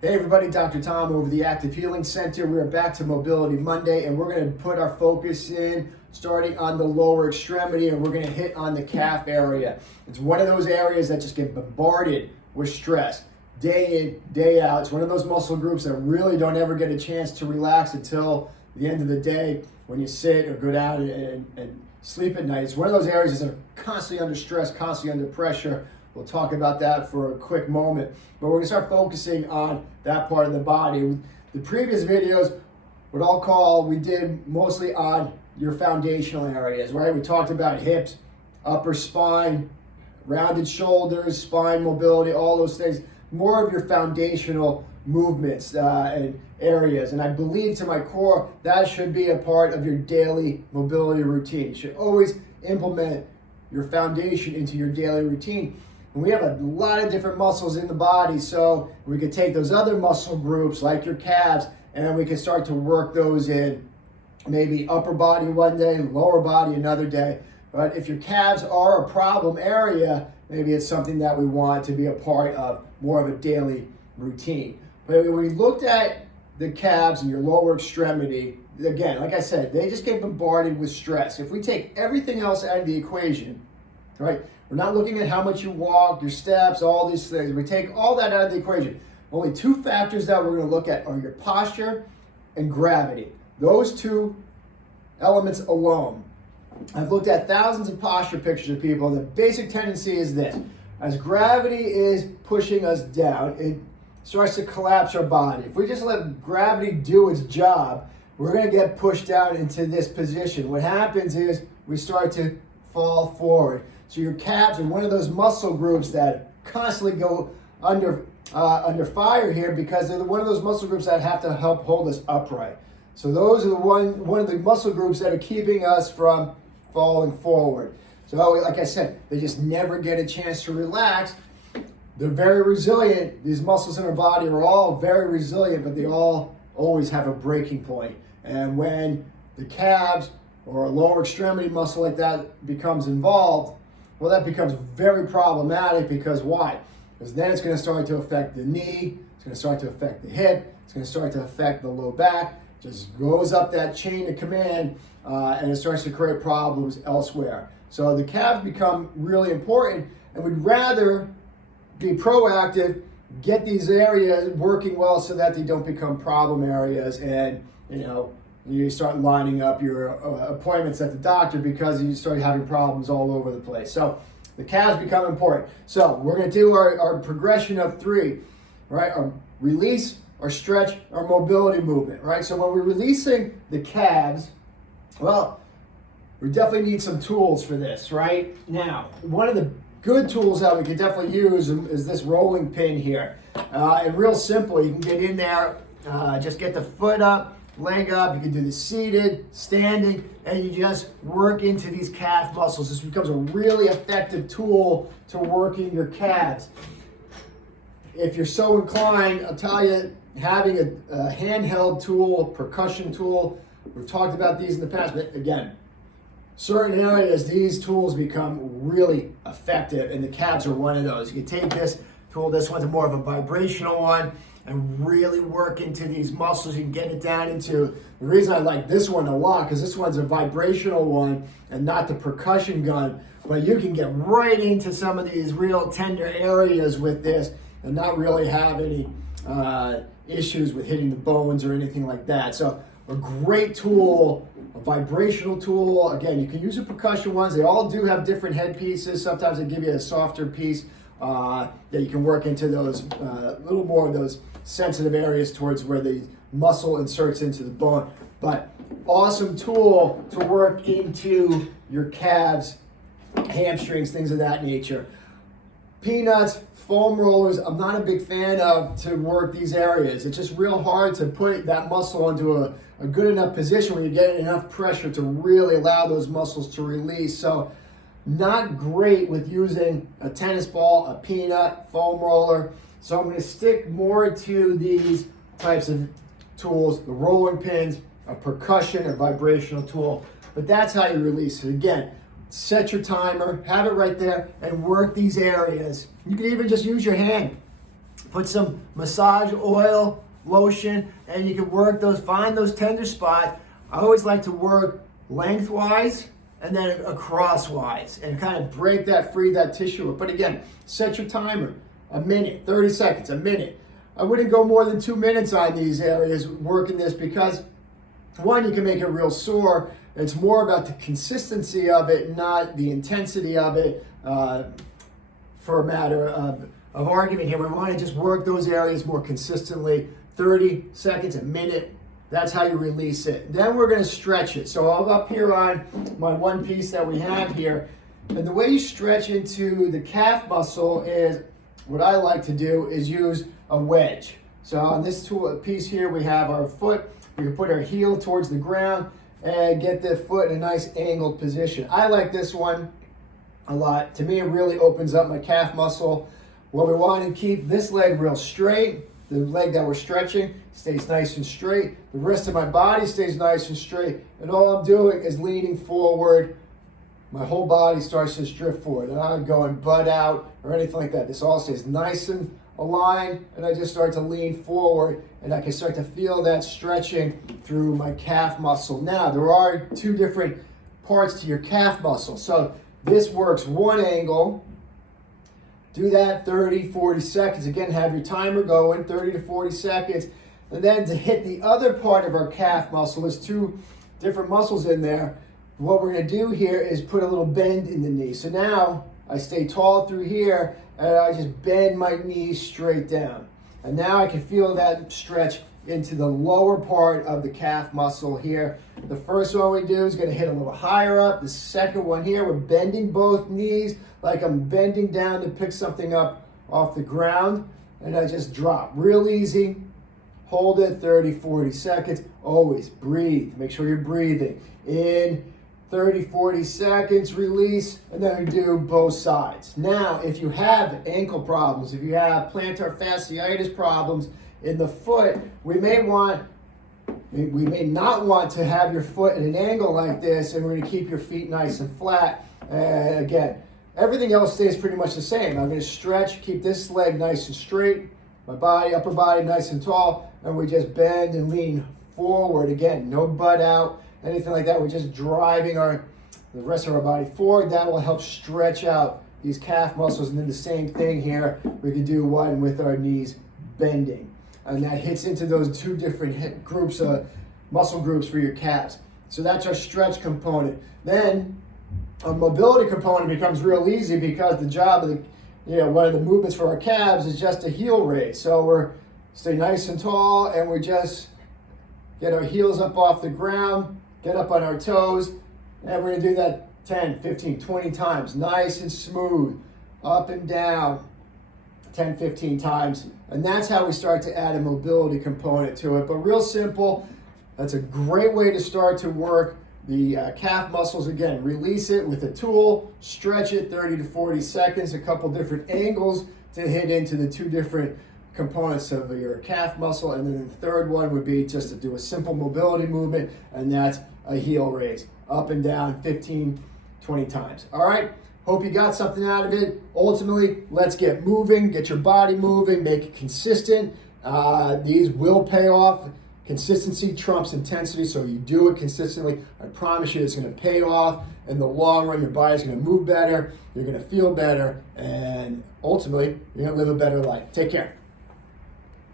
Hey everybody, Dr. Tom over the Active Healing Center. We are back to Mobility Monday and we're going to put our focus in starting on the lower extremity and we're going to hit on the calf area. It's one of those areas that just get bombarded with stress day in, day out. It's one of those muscle groups that really don't ever get a chance to relax until the end of the day when you sit or go down and sleep at night. It's one of those areas that are constantly under stress, constantly under pressure. We'll talk about that for a quick moment, but we're going to start focusing on that part of the body. The previous videos, we did mostly on your foundational areas, right? We talked about hips, upper spine, rounded shoulders, spine mobility, all those things, more of your foundational movements and areas. And I believe to my core, that should be a part of your daily mobility routine. You should always implement your foundation into your daily routine. And we have a lot of different muscles in the body, so we could take those other muscle groups like your calves and then we can start to work those in, maybe upper body one day, lower body another day. But if your calves are a problem area, maybe it's something that we want to be a part of more of a daily routine. But when we looked at the calves and your lower extremity, again, like I said, they just get bombarded with stress. If we take everything else out of the equation, right? We're not looking at how much you walk, your steps, all these things. We take all that out of the equation. Only two factors that we're going to look at are your posture and gravity. Those two elements alone. I've looked at thousands of posture pictures of people, and the basic tendency is this. As gravity is pushing us down, it starts to collapse our body. If we just let gravity do its job, we're going to get pushed down into this position. What happens is we start to fall forward. So your calves are one of those muscle groups that constantly go under fire here because they're one of those muscle groups that have to help hold us upright. So those are one of the muscle groups that are keeping us from falling forward. So like I said, they just never get a chance to relax. They're very resilient. These muscles in our body are all very resilient, but they all always have a breaking point. And when the calves or a lower extremity muscle like that becomes involved, well, that becomes very problematic because why? Because then it's going to start to affect the knee, it's going to start to affect the hip, it's going to start to affect the low back, just goes up that chain of command and it starts to create problems elsewhere. So the calves become really important and we'd rather be proactive, get these areas working well so that they don't become problem areas and, you start lining up your appointments at the doctor because you start having problems all over the place. So the calves become important. So we're going to do our progression of 3, right? Our release, our stretch, our mobility movement, right? So when we're releasing the calves, well, we definitely need some tools for this, right? Now, one of the good tools that we can definitely use is this rolling pin here. And real simple, you can get in there, just get the foot up, leg up, you can do the seated, standing, and you just work into these calf muscles. This becomes a really effective tool to working your calves. If you're so inclined, I'll tell you, having a handheld tool, percussion tool, we've talked about these in the past, but again, certain areas, these tools become really effective, and the calves are one of those. You can take this tool, this one's more of a vibrational one, and really work into these muscles. You can get it down into, the reason I like this one a lot, because this one's a vibrational one and not the percussion gun, but you can get right into some of these real tender areas with this and not really have any issues with hitting the bones or anything like that. So a great tool, a vibrational tool. Again, you can use the percussion ones. They all do have different head pieces. Sometimes they give you a softer piece that you can work into those, a little more of those sensitive areas towards where the muscle inserts into the bone. But awesome tool to work into your calves, hamstrings, things of that nature. Peanuts, foam rollers, I'm not a big fan of to work these areas. It's just real hard to put that muscle into a good enough position where you're getting enough pressure to really allow those muscles to release. So not great with using a tennis ball, a peanut, foam roller. So I'm going to stick more to these types of tools, the rolling pins, a percussion, a vibrational tool. But that's how you release it. Again, set your timer, have it right there, and work these areas. You can even just use your hand Put some massage oil, lotion, and you can work those, find those tender spots. I always like to work lengthwise and then crosswise and kind of break that, free that tissue. But again, set your timer, a minute, 30 seconds, a minute. I wouldn't go more than 2 minutes on these areas working this because one, you can make it real sore. It's more about the consistency of it, not the intensity of it. For a matter of argument here, we want to just work those areas more consistently. 30 seconds, a minute. That's how you release it. Then we're going to stretch it. So I'm up here on my one piece that we have here. And the way you stretch into the calf muscle is, what I like to do is use a wedge. So on this piece here, we have our foot. We can put our heel towards the ground and get the foot in a nice angled position. I like this one a lot. To me, it really opens up my calf muscle. What we want to keep this leg real straight. The leg that we're stretching stays nice and straight. The rest of my body stays nice and straight. And all I'm doing is leaning forward. My whole body starts to drift forward. And I'm not going butt out or anything like that. This all stays nice and aligned. And I just start to lean forward. And I can start to feel that stretching through my calf muscle. Now, there are two different parts to your calf muscle. So this works one angle. Do that 30, 40 seconds. Again, have your timer going, 30 to 40 seconds. And then to hit the other part of our calf muscle, there's two different muscles in there. What we're going to do here is put a little bend in the knee. So now I stay tall through here and I just bend my knees straight down. And now I can feel that stretch into the lower part of the calf muscle here. The first one we do is going to hit a little higher up. The second one here, we're bending both knees like I'm bending down to pick something up off the ground. And I just drop. Real easy. Hold it 30, 40 seconds. Always breathe. Make sure you're breathing. In 30, 40 seconds, release, and then we do both sides. Now, if you have ankle problems, if you have plantar fasciitis problems in the foot, we may not want to have your foot at an angle like this, and we're going to keep your feet nice and flat. And again, everything else stays pretty much the same. I'm going to stretch, keep this leg nice and straight, my body, upper body nice and tall, and we just bend and lean forward. Again, no butt out, anything like that. We're just driving the rest of our body forward. That will help stretch out these calf muscles. And then the same thing here, we can do one with our knees bending. And that hits into those two different groups, muscle groups for your calves. So that's our stretch component. Then a mobility component becomes real easy because the job of one of the movements for our calves is just a heel raise. So we're stay nice and tall and we just get our heels up off the ground, get up on our toes, and we're gonna do that 10, 15, 20 times, nice and smooth, up and down, 10, 15 times. And that's how we start to add a mobility component to it. But real simple, that's a great way to start to work the calf muscles. Again, release it with a tool, stretch it 30 to 40 seconds, a couple different angles to hit into the two different components of your calf muscle. And then the third one would be just to do a simple mobility movement, and that's a heel raise, up and down 15, 20 times. All right, hope you got something out of it. Ultimately, let's get moving, get your body moving, make it consistent. These will pay off. Consistency trumps intensity, so you do it consistently. I promise you it's going to pay off. In the long run, your body's going to move better, you're going to feel better, and ultimately, you're going to live a better life. Take care.